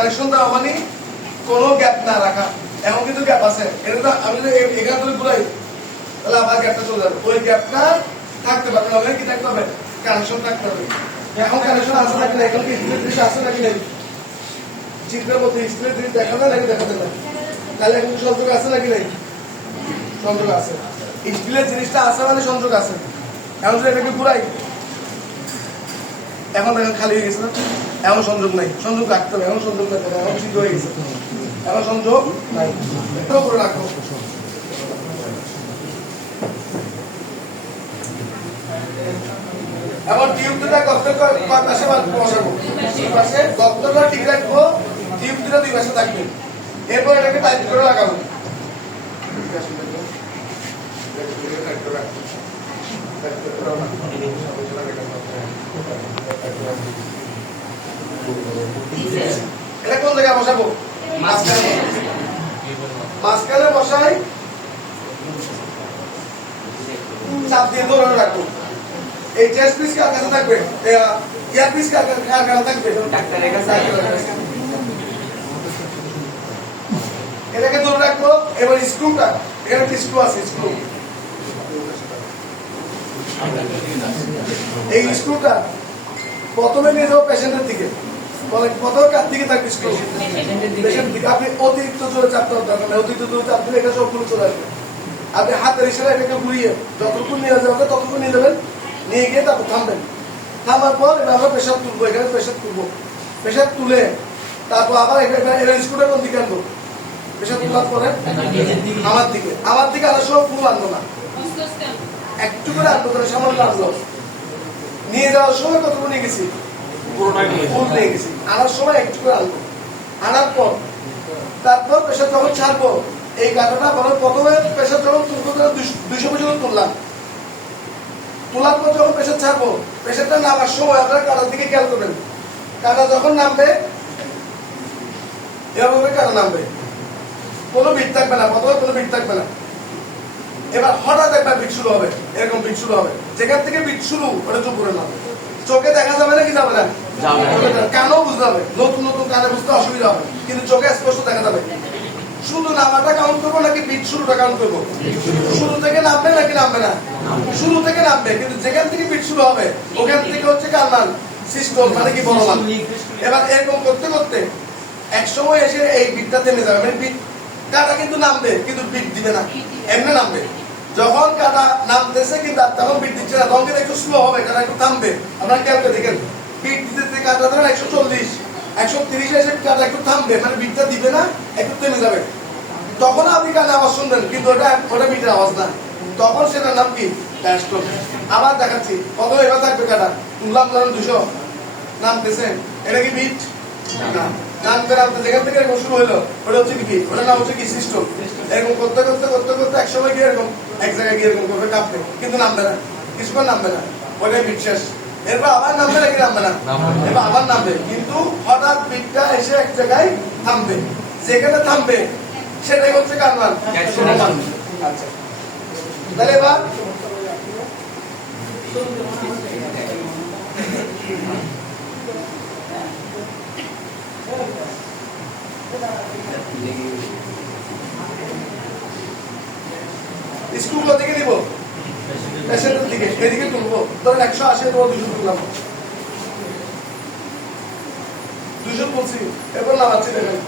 Connection দেওয়া মানে কোনো গ্যাপ না রাখা। এখন কিন্তু গ্যাপ আছে, এটা তো আমি যদি এখানে ধরে ঘুরাই তাহলে আবার গ্যাপটা চলে যাবে। ওই গ্যাপটা থাকতে পারবে না, কি থাকতে হবে? কানেকশন থাকতে হবে। এখন কানেকশন আছে নাকি না? এখন কি স্টিলের জিনিস আছে নাকি নেই? চিত্রের মধ্যে স্টিলের জিনিস দেখা যায় নাকি দেখাতে না? তাহলে এখন সংযোগ আছে নাকি নেই? সংযোগ আছে। স্টিলের জিনিসটা আছে মানে সংযোগ আছে। এখন যদি এটাকে ঘুরাই, এখন দেখেন খালি হয়ে গেছে না? এখন সংযোগ নাই, সংযোগ রাখতে হবে। এখন সংযোগ রাখতে হবে, এখন সিদ্ধ হয়ে গেছে, এখন সংযোগ নাই। এটাও করে রাখো। এখন টিউব দুটা গর্তের পাশে বসাবো, দুই পাশে গর্তটা ঠিক রাখবো, টিউব দুটা দুই পাশে থাকবে। এরপর এটাকে টাইট করে লাগাবো। এটা কোন জায়গায় বসাবো? মাঝখানে বসাই, চাপ দিয়ে ধরে রাখবো। এই চেস্ট পিস কার কাছে থাকবে? ইয়ার পিস কার কাছে থাকবে? ডাক্তারের কাছে। এটাকে ধরে রাখবো। এবার স্ক্রুটা, এখানে একটা স্ক্রু আছে, স্ক্রু। এই স্ক্রুটা প্রথমে নিয়ে যাবো পেশেন্টের দিকে। প্রথমে কার দিকে থাকবে স্ক্রু? পেশেন্টের দিকে। আপনি অতিরিক্ত জোরে চাপতে হবে দরকার নেই, অতিরিক্ত জোরে চাপ দিলে এটা সবগুলো চলে আসবে। আপনি হাতের ইশারায় এটাকে ঘুরিয়ে যতটুকু নিয়ে যাবে ততটুকু নিয়ে যাবেন, নিয়ে গিয়ে তারপর থামবেন। থামার পর এবার আমরা প্রেশার তুলবো, এখানে প্রেশার তুলবো। প্রেশার তুলে তারপর আবার এবার স্ক্রুটা কোন দিকে আনবো? প্রেশার তোলার পরে আমার দিকে, আমার দিকে আনার সময় ফুল আনবো না, একটু করে আনবো, করে সামান্য আনবো। নিয়ে যাওয়ার সময় কতটুকু নিয়ে গেছি? ফুল নিয়ে গেছি। আনার সময় একটু করে আনবো। আনার পর তারপর প্রেশার যখন ছাড়বো, এই কাঁটাটা বরং প্রথমে প্রেশার যখন তুলবো 200 পর্যন্ত তুললাম, তোলার পর যখন প্রেশার ছাড়বো, প্রেশারটা নামার সময় আপনারা কাঁটার দিকে খেয়াল করবেন। কাঁটা যখন নামবে এভাবে কাঁটা নামবে, কোনো বিট থাকবে না, প্রথমে কোনো বিট থাকবে না। এবার হঠাৎ একবার বিট শুরু হবে, এরকম বিট শুরু হবে। যেখান থেকে বিট শুরু ওটা চুপ করে নামবে। চোখে দেখা যাবে না কি যাবে না? কানও বুঝতে হবে, নতুন নতুন কানে বুঝতে অসুবিধা হবে, কিন্তু চোখে স্পষ্ট দেখা যাবে। শুধু নামাটা কাউন্ট করবো নাকি বিট শুরুটা কাউন্ট করবো? শুরু থেকে নামবে নাকি নামবে না? শুরু থেকে নামবে, কিন্তু যেখান থেকে বিট শুরু হবে ওখান থেকে হচ্ছে কার মান? সিস্টেম, মানে কি বড় মান। এবার এরকম করতে করতে এক সময় এসে এই বিটটা থেমে যাবে। মানে বিট কাটা কিন্তু নামবে, কিন্তু বিট দিবে না, এমনি নামবে। যখন কাটা নামতেছে কিন্তু তখন বিট দিচ্ছে না, তখন কিন্তু একটু স্লো হবে, কাটা একটু থামবে। আপনারা খেয়াল করে দেখেন, বিট দিতে কাটা ধরেন 140, 130 এসে কাটা একটু থামবে, মানে বিটটা দিবে না, একটু থেমে যাবে। তখন আপনি কানে আওয়াজ শুনবেন, কিন্তু ওটা বিটের আওয়াজ না। তখন সেটার নাম কি? ডায়াস্টল। আবার দেখাচ্ছি, কত এবার থাকবে কাটা, তুললাম ধরেন 200, নামতেছে, এটা কি বিট? না। নামতে নামতে যেখান থেকে এরকম শুরু হলো ওটা হচ্ছে কি বিট, ওটার নাম হচ্ছে কি? সিস্টেম। এরকম করতে করতে করতে করতে এক সময় গিয়ে এরকম এক জায়গায় গিয়ে এরকম করবে, কাঁপবে, কিন্তু নামবে না, কিছুক্ষণ নামবে না, ওটাই বিট শেষ। এরপর আবার নামবে নাকি নামবে না? এবার আবার নামবে, কিন্তু হঠাৎ বিটটা এসে এক জায়গায় থামবে। যেখানে থামবে সেটাই হচ্ছে কার মান? আচ্ছা, তাহলে এবার স্ক্রুগুলো দিকে দিব, পেশেন্টের দিকে, এদিকে তুলবো। ধরেন 180 দেবো, 200 তুললাম, 200 তুলছি, এরপর নামাচ্ছি। দেখেন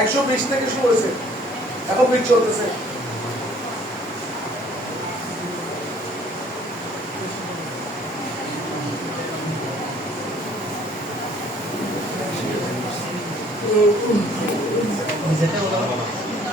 একশো 20 থেকে শুরু হয়েছে, এখন বিট চলতেছে।